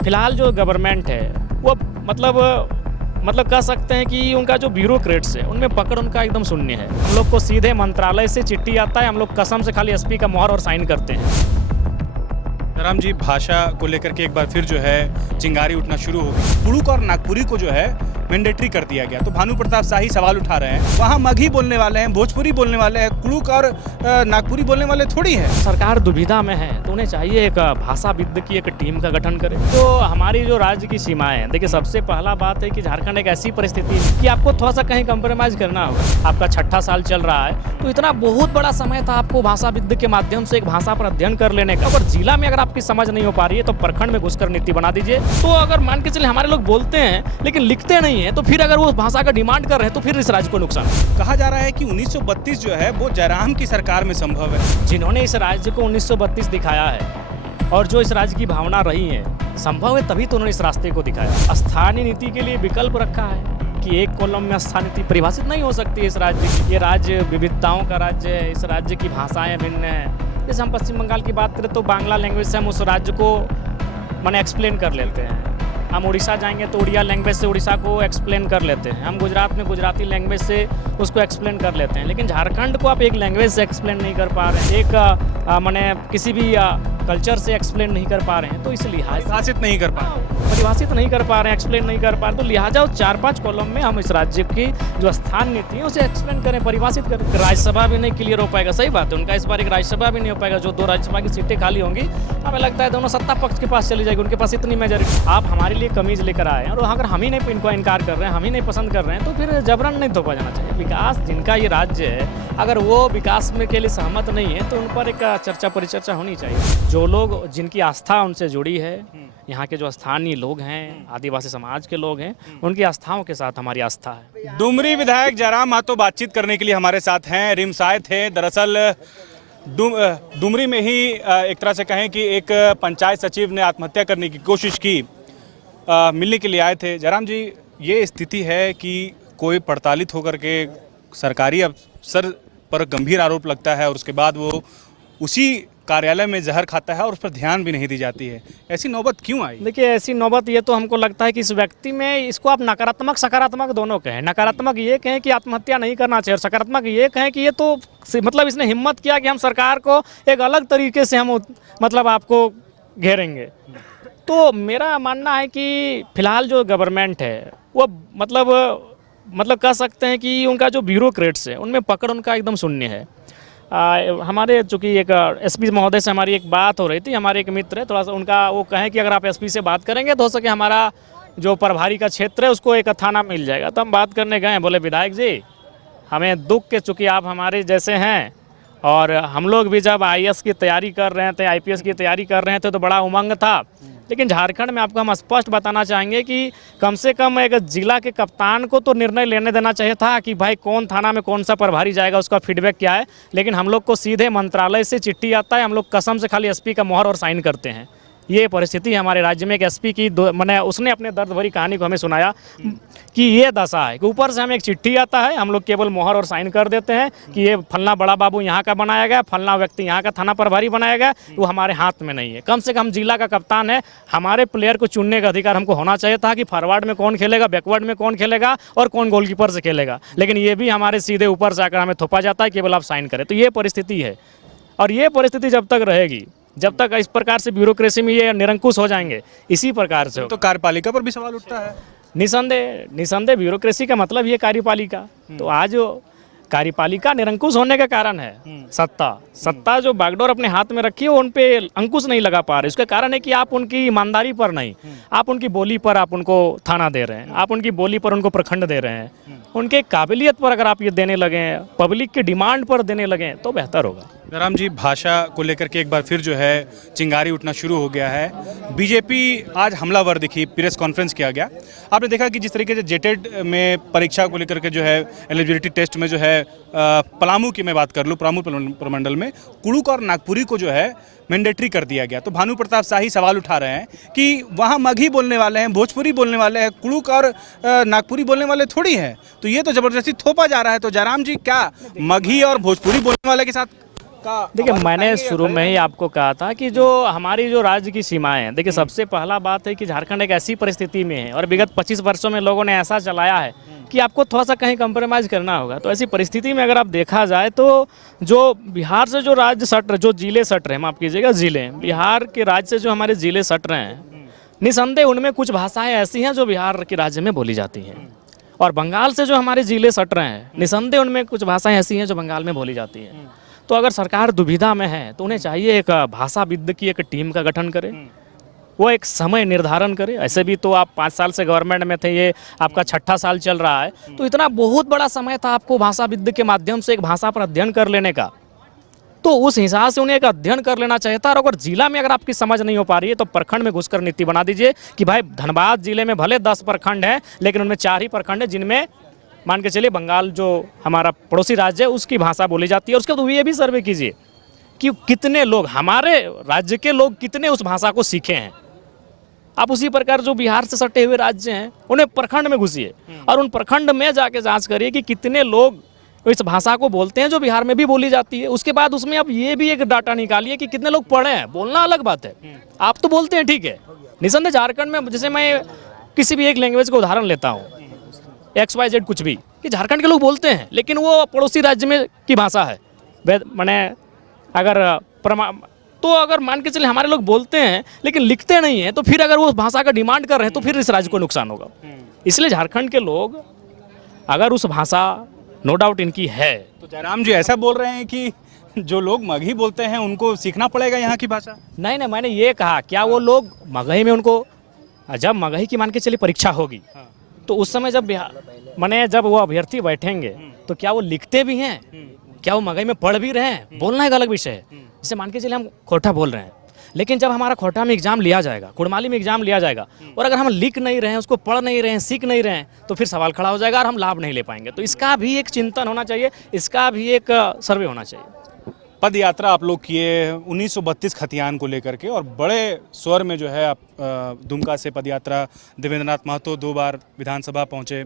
फिलहाल जो गवर्नमेंट है वो मतलब कह सकते हैं कि उनका जो ब्यूरोक्रेट्स है उनमें पकड़ उनका एकदम शून्य है। हम लोग को सीधे मंत्रालय से चिट्ठी आता है, हम लोग कसम से खाली एसपी का मोहर और साइन करते हैं। जयराम जी, भाषा को लेकर के एक बार फिर जो है चिंगारी उठना शुरू हो गई। कुड़ुक और नागपुरी को जो है मैंडेटरी कर दिया गया, तो भानु प्रताप शाही सवाल उठा रहे हैं। वहाँ मगही बोलने वाले हैं, भोजपुरी बोलने वाले हैं, कुड़ुक और नागपुरी बोलने वाले थोड़ी है। सरकार दुविधा में है तो उन्हें चाहिए एक भाषाविद की एक टीम का गठन करे। तो हमारी जो राज्य की सीमाएं हैं, देखिए सबसे पहला बात है कि झारखंड एक ऐसी परिस्थिति है कि आपको थोड़ा सा कहीं कंप्रोमाइज करना होगा। आपका 6ठा साल चल रहा है तो इतना बहुत बड़ा समय था आपको भाषाविद के माध्यम से एक भाषा पर अध्ययन कर लेने का। अगर जिला में अगर आपकी समझ नहीं हो पा रही है तो प्रखंड में घुसकर नीति बना दीजिए। तो अगर मान के चले हमारे लोग बोलते हैं लेकिन लिखते नहीं है, तो फिर अगर वो भाषा का डिमांड कर रहे हैं तो फिर इस राज्य को नुकसान। कहा जा रहा है कि 1932 जो है वो जयराम की सरकार में संभव है। जिन्होंने इस राज्य को 1932 दिखाया है और जो इस राज्य की भावना रही है, संभव है तभी तो उन्होंने इस रास्ते को दिखाया। स्थानीय नीति के लिए विकल्प रखा है कि एक कॉलम में स्थानीय नीति परिभाषित नहीं हो सकती है इस राज्य की। ये राज्य विविधताओं का राज्य है, इस राज्य की भाषाएं भिन्न हैं। जैसे हम पश्चिम बंगाल की बात करें तो बांग्ला लैंग्वेज से हम उस राज्य को माने एक्सप्लेन कर लेते हैं। हम उड़ीसा जाएंगे तो उड़िया लैंग्वेज से उड़ीसा को एक्सप्लेन कर लेते हैं। हम गुजरात में गुजराती लैंग्वेज से उसको एक्सप्लेन कर लेते हैं। लेकिन झारखंड को आप एक लैंग्वेज से एक्सप्लेन नहीं कर पा रहे हैं, एक माने किसी भी कल्चर से एक्सप्लेन नहीं कर पा रहे हैं। तो इस लिहाज परिभाषित नहीं कर पा परिभाषित नहीं कर पा रहे हैं, एक्सप्लेन नहीं कर पा रहे, तो लिहाजा 4-5 कॉलम में हम इस राज्य की जो स्थान नीति है उसे एक्सप्लेन करें, परिभाषित करें। राज्यसभा भी नहीं क्लियर हो पाएगा, सही बात है। उनका इस बार एक राज्यसभा भी नहीं हो पाएगा। जो 2 राज्यसभा की सीटें खाली होंगी, हमें लगता है दोनों सत्ता पक्ष के पास चली जाएगी। उनके पास इतनी मेजोरिटी। आप हमारे लिए कमीज लेकर आए और अगर हम ही नहीं इनको इनकार कर रहे हैं, हम ही नहीं पसंद कर रहे हैं, तो फिर जबरन नहीं थोपा जाना चाहिए। विकास जिनका ये राज्य है, अगर वो विकास में के लिए सहमत नहीं है तो उन पर एक चर्चा परिचर्चा होनी चाहिए। जो लोग जिनकी आस्था उनसे जुड़ी है, यहाँ के जो स्थानीय लोग हैं, आदिवासी समाज के लोग हैं, उनकी आस्थाओं के साथ हमारी आस्था है। डुमरी विधायक जयराम महतो बातचीत करने के लिए हमारे साथ हैं। रिम्स आए थे। दरअसल डुमरी में ही एक तरह से कहें कि एक पंचायत सचिव ने आत्महत्या करने की कोशिश की, मिलने के लिए आए थे। जयराम जी, ये स्थिति है कि कोई प्रताड़ित होकर के सरकारी अफसर पर गंभीर आरोप लगता है और उसके बाद वो उसी कार्यालय में जहर खाता है और उस पर ध्यान भी नहीं दी जाती है। ऐसी नौबत क्यों आई? देखिए, ऐसी नौबत ये तो हमको लगता है कि इस व्यक्ति में, इसको आप नकारात्मक सकारात्मक दोनों कहें। नकारात्मक ये कहें कि आत्महत्या नहीं करना चाहिए और सकारात्मक ये कहें कि ये तो मतलब इसने हिम्मत किया कि हम सरकार को एक अलग तरीके से हम मतलब आपको घेरेंगे। तो मेरा मानना है कि फिलहाल जो गवर्नमेंट है वो मतलब कह सकते हैं कि उनका जो ब्यूरोक्रेट्स है उनमें पकड़ उनका एकदम शून्य है। हमारे चूँकि एक एसपी महोदय से हमारी एक बात हो रही थी, हमारे एक मित्र है, थोड़ा सा उनका वो कहें कि अगर आप एसपी से बात करेंगे तो हो सके हमारा जो प्रभारी का क्षेत्र है उसको एक थाना मिल जाएगा। तो हम बात करने गए, बोले विधायक जी हमें दुख के, चूँकि आप हमारे जैसे हैं और हम लोग भी जब आईएएस की तैयारी कर रहे थे, आईपीएस की तैयारी कर रहे थे तो बड़ा उमंग था। लेकिन झारखंड में आपको हम स्पष्ट बताना चाहेंगे कि कम से कम एक जिला के कप्तान को तो निर्णय लेने देना चाहिए था कि भाई कौन थाना में कौन सा प्रभारी जाएगा, उसका फीडबैक क्या है। लेकिन हम लोग को सीधे मंत्रालय से चिट्ठी आता है, हम लोग कसम से खाली एसपी का मोहर और साइन करते हैं। ये परिस्थिति हमारे राज्य में एक एसपी की मैंने उसने अपने दर्द भरी कहानी को हमें सुनाया कि ये दशा है कि ऊपर से हमें एक चिट्ठी आता है, हम लोग केवल मोहर और साइन कर देते हैं कि ये फलना बड़ा बाबू यहाँ का बनाया गया, फलना व्यक्ति यहाँ का थाना प्रभारी बनाया गया, वो हमारे हाथ में नहीं है। कम से कम जिला का कप्तान है, हमारे प्लेयर को चुनने का अधिकार हमको होना चाहिए था कि फॉरवर्ड में कौन खेलेगा, बैकवर्ड में कौन खेलेगा और कौन गोलकीपर से खेलेगा। लेकिन ये भी हमारे सीधे ऊपर से आकर हमें थोपा जाता है, केवल आप साइन करें। तो ये परिस्थिति है और ये परिस्थिति जब तक रहेगी, जब तक इस प्रकार से ब्यूरोक्रेसी में ये निरंकुश हो जाएंगे, इसी प्रकार से तो कार्यपालिका पर भी सवाल उठता है। निसंदेह ब्यूरोक्रेसी का मतलब ये कार्यपालिका। तो आज कार्यपालिका निरंकुश होने का कारण है सत्ता जो बागडोर अपने हाथ में रखी है उन पे अंकुश नहीं लगा पा रहे। उसका कारण है कि आप उनकी ईमानदारी पर नहीं, आप उनकी बोली पर आप उनको थाना दे रहे हैं, आप उनकी बोली पर उनको प्रखंड दे रहे हैं। उनके काबिलियत पर अगर आप ये देने लगें, पब्लिक की डिमांड पर देने लगें तो बेहतर होगा। जयराम जी, भाषा को लेकर के एक बार फिर जो है चिंगारी उठना शुरू हो गया है। बीजेपी आज हमलावर दिखी, प्रेस कॉन्फ्रेंस किया गया। आपने देखा कि जिस तरीके से जेटेड में परीक्षा को लेकर के जो है एलिजिबिलिटी टेस्ट में जो है पलामू की मैं बात कर लूँ, पलामू प्रमंडल में कुड़ुक और नागपुरी को जो है मैंडेटरी कर दिया गया। तो भानु प्रताप शाही सवाल उठा रहे हैं कि वहाँ मगही बोलने वाले हैं, भोजपुरी बोलने वाले हैं, कुड़ुक और नागपुरी बोलने वाले थोड़ी हैं। तो ये तो ज़बरदस्ती थोपा जा रहा है। तो जयराम जी, क्या मगही और भोजपुरी बोलने वाले के साथ का देखिए, आवाज मैंने उठाएंगे या शुरू खड़े में ही रहेंगे? आपको कहा था कि जो हमारी जो राज्य की सीमाएं हैं, देखिए सबसे पहला बात है कि झारखंड एक ऐसी परिस्थिति में है और विगत 25 वर्षों में लोगों ने ऐसा चलाया है कि आपको थोड़ा सा कहीं कंप्रोमाइज़ करना होगा। तो ऐसी परिस्थिति में अगर आप देखा जाए तो जो बिहार से जो राज्य सट रहे, जो जिले सट रहे हैं, माफ़ कीजिएगा जिले, बिहार के राज्य से जो हमारे जिले सट रहे हैं, निसंदेह उनमें कुछ भाषाएं ऐसी हैं जो बिहार के राज्य में बोली जाती हैं। और बंगाल से जो हमारे जिले सट रहे हैं, निसंदेह उनमें कुछ भाषाएं ऐसी हैं जो बंगाल में बोली जाती हैं। तो अगर सरकार दुविधा में है तो उन्हें चाहिए एक भाषाविद की एक टीम का गठन करे, वो एक समय निर्धारण करे। ऐसे भी तो आप 5 साल से गवर्नमेंट में थे, ये आपका 6ठा साल चल रहा है, तो इतना बहुत बड़ा समय था आपको भाषाविद के माध्यम से एक भाषा पर अध्ययन कर लेने का। तो उस हिसाब से उन्हें एक अध्ययन कर लेना चाहिए था। और अगर जिला में अगर आपकी समझ नहीं हो पा रही है तो प्रखंड में घुसकर नीति बना दीजिए कि भाई धनबाद जिले में भले 10 प्रखंड हैं, लेकिन उनमें 4 ही प्रखंड हैं जिनमें मान के चलिए बंगाल जो हमारा पड़ोसी राज्य है उसकी भाषा बोली जाती है। उसके बाद ये भी सर्वे कीजिए कि कितने लोग, हमारे राज्य के लोग कितने उस भाषा को सीखे हैं। आप उसी प्रकार जो बिहार से सटे हुए राज्य हैं उन्हें प्रखंड में घुसिए और उन प्रखंड में जाके जांच करिए कि कितने लोग इस भाषा को बोलते हैं जो बिहार में भी बोली जाती है। उसके बाद उसमें आप ये भी एक डाटा निकालिए कि कितने लोग पढ़े हैं। बोलना अलग बात है, आप तो बोलते हैं, ठीक है। निसंदेह झारखंड में, जैसे मैं किसी भी एक लैंग्वेज का उदाहरण लेता हूँ, XYZ कुछ भी, कि झारखंड के लोग बोलते हैं, लेकिन वो पड़ोसी राज्य में की भाषा है। मैंने अगर तो अगर मान के चले हमारे लोग बोलते हैं लेकिन लिखते नहीं हैं, तो फिर अगर वो भाषा का डिमांड कर रहे हैं तो फिर इस राज्य को नुकसान होगा। इसलिए झारखंड के लोग अगर उस भाषा, नो डाउट इनकी है, तो जयराम जी ऐसा बोल रहे हैं कि जो लोग मगही बोलते हैं उनको सीखना पड़ेगा यहाँ की भाषा? नहीं नहीं, मैंने ये कहा क्या वो लोग मगही में, उनको जब मगही की मान के चलिए परीक्षा होगी तो उस समय जब माने जब वो अभ्यर्थी बैठेंगे तो क्या वो लिखते भी हैं, क्या वो मगही में पढ़ भी रहे हैं? बोलना एक अलग विषय है। जैसे मान के चलिए हम खोटा बोल रहे हैं, लेकिन जब हमारा खोटा में एग्जाम लिया जाएगा, कुड़माली में एग्जाम लिया जाएगा, और अगर हम लिख नहीं रहे हैं, उसको पढ़ नहीं रहे हैं, सीख नहीं रहे हैं, तो फिर सवाल खड़ा हो जाएगा और हम लाभ नहीं ले पाएंगे। तो इसका भी एक चिंतन होना चाहिए, इसका भी एक सर्वे होना चाहिए। पद यात्रा आप लोग किए 1932 खतियान को लेकर के, और बड़े स्वर में जो है आप दुमका से पद यात्रा, देवेंद्रनाथ महतो 2 बार विधानसभा पहुँचे,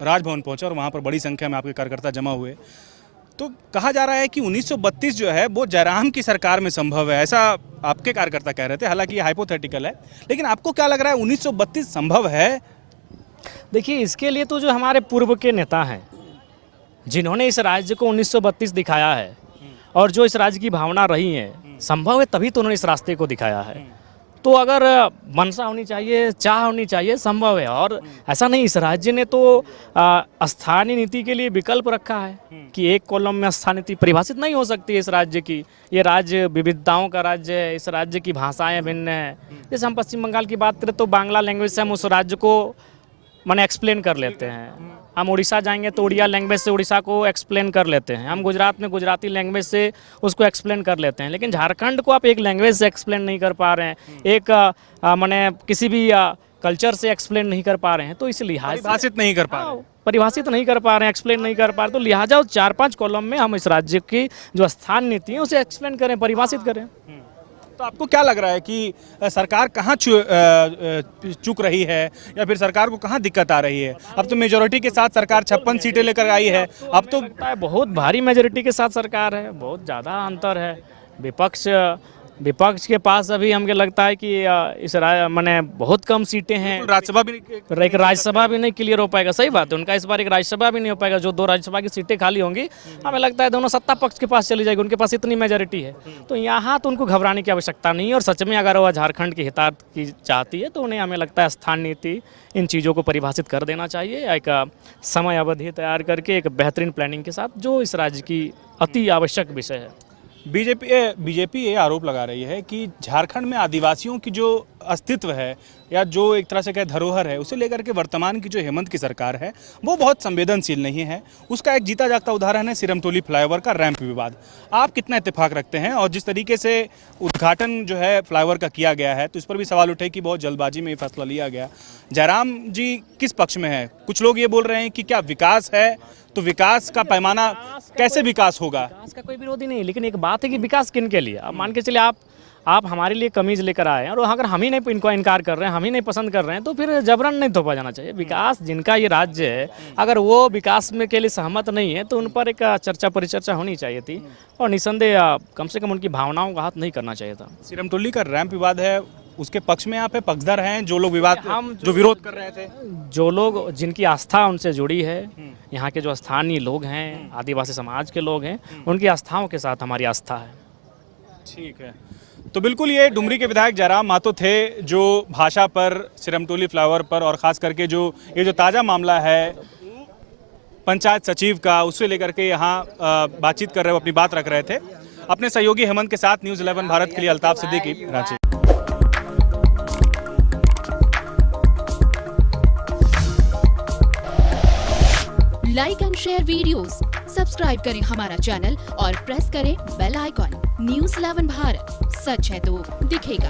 राजभवन पहुँचे और वहाँ पर बड़ी संख्या में आपके कार्यकर्ता जमा हुए। तो कहा जा रहा है कि 1932 जो है वो जयराम की सरकार में संभव है, ऐसा आपके कार्यकर्ता कह रहे थे। हालांकि ये हाइपोथेटिकल है, लेकिन आपको क्या लग रहा है 1932 संभव है? देखिए, इसके लिए तो जो हमारे पूर्व के नेता हैं जिन्होंने इस राज्य को 1932 दिखाया है और जो इस राज्य की भावना रही है, संभव है तभी तो उन्होंने इस रास्ते को दिखाया है। तो अगर मनसा होनी चाहिए, चाह होनी चाहिए, संभव है। और ऐसा नहीं, इस राज्य ने तो स्थानीय नीति के लिए विकल्प रखा है कि एक कॉलम में स्थानीय नीति परिभाषित नहीं हो सकती है इस राज्य की। ये राज्य विविधताओं का राज्य है, इस राज्य की भाषाएं भिन्न हैं। जैसे हम पश्चिम बंगाल की बात करें तो बांग्ला लैंग्वेज से हम उस राज्य को माने एक्सप्लेन कर लेते हैं। हम उड़ीसा जाएंगे तो उड़िया लैंग्वेज से उड़ीसा को एक्सप्लेन कर लेते हैं। हम गुजरात में गुजराती लैंग्वेज से उसको एक्सप्लेन कर लेते हैं। लेकिन झारखंड को आप एक लैंग्वेज से एक्सप्लेन नहीं कर पा रहे हैं, एक माने किसी भी कल्चर से एक्सप्लेन नहीं कर पा रहे हैं। तो इस लिहाज से परिभाषित नहीं कर पा रहे, परिभाषित नहीं कर पा रहे हैं, एक्सप्लेन नहीं कर पा रहे, तो लिहाजा 4-5 कॉलम में हम इस राज्य की जो स्थान नीति है उसे एक्सप्लेन करें, परिभाषित करें। तो आपको क्या लग रहा है कि सरकार कहाँ चूक रही है, या फिर सरकार को कहाँ दिक्कत आ रही है? अब तो मेजोरिटी के साथ सरकार 56 सीटें लेकर आई है, अब तो लगता है बहुत भारी मेजोरिटी के साथ सरकार है, बहुत ज़्यादा अंतर है। विपक्ष के पास अभी हमको लगता है कि इस माने बहुत कम सीटें हैं। राज्यसभा भी एक राज्यसभा भी नहीं क्लियर हो पाएगा। सही बात है, उनका इस बार एक राज्यसभा भी नहीं हो पाएगा। जो 2 राज्यसभा की सीटें खाली होंगी, हमें लगता है दोनों सत्ता पक्ष के पास चली जाएगी, उनके पास इतनी मेजोरिटी है। तो यहाँ तो उनको घबराने की आवश्यकता नहीं है। और सच में अगर वह झारखंड के हितार्थ की चाहती है तो उन्हें, हमें लगता है, स्थान नीति इन चीज़ों को परिभाषित कर देना चाहिए, एक समय अवधि तैयार करके एक बेहतरीन प्लानिंग के साथ, जो इस राज्य की अति आवश्यक विषय है। बीजेपी ये आरोप लगा रही है कि झारखंड में आदिवासियों की जो अस्तित्व है, या जो एक तरह से कहे धरोहर है, उसे लेकर के वर्तमान की जो हेमंत की सरकार है वो बहुत संवेदनशील नहीं है। उसका एक जीता जागता उदाहरण है सिरमटोली फ्लाईओवर का रैंप विवाद। आप कितना इत्तेफाक रखते हैं? और जिस तरीके से उद्घाटन जो है फ्लाईओवर का किया गया है, तो इस पर भी सवाल उठे कि बहुत जल्दबाजी में ये फैसला लिया गया। जयराम जी किस पक्ष में है? कुछ लोग ये बोल रहे हैं कि क्या विकास है तो विकास का पैमाना कैसे विकास होगा? विकास का कोई विरोधी नहीं, लेकिन एक बात है कि विकास किन के लिए। अब मान के चलिए, आप आप हमारे लिए कमीज लेकर आए हैं और अगर हम ही नहीं इनको इनकार कर रहे हैं, हम ही नहीं पसंद कर रहे हैं, तो फिर जबरन नहीं थोपा जाना चाहिए। विकास जिनका ये राज्य है, अगर वो विकास में के लिए सहमत नहीं है तो उन पर एक चर्चा परिचर्चा होनी चाहिए थी और निसंदेह कम से कम उनकी भावनाओं का हाथ नहीं करना चाहिए था। सिरमटोली का रैंप विवाद है, उसके पक्ष में आप पक्षधर हैं, जो लोग विवाद जो विरोध कर रहे थे, जो लोग जिनकी आस्था उनसे जुड़ी है, यहाँ के जो स्थानीय लोग हैं, आदिवासी समाज के लोग हैं, उनकी आस्थाओं के साथ हमारी आस्था है। ठीक है, तो बिल्कुल ये डुमरी के विधायक जयराम महतो थे, जो भाषा पर, सिरमटोली फ्लाईओवर पर और ख़ास करके ये जो ताज़ा मामला है पंचायत सचिव का, उससे लेकर के यहाँ बातचीत कर रहे, अपनी बात रख रहे थे। अपने सहयोगी हेमंत के साथ न्यूज़ 11 भारत के लिए Altaf Siddiqui, Ranchi. Like and share videos, subscribe करें हमारा चैनल और प्रेस करें बेल आइकॉन। न्यूज़ 11 भारत, सच है तो दिखेगा।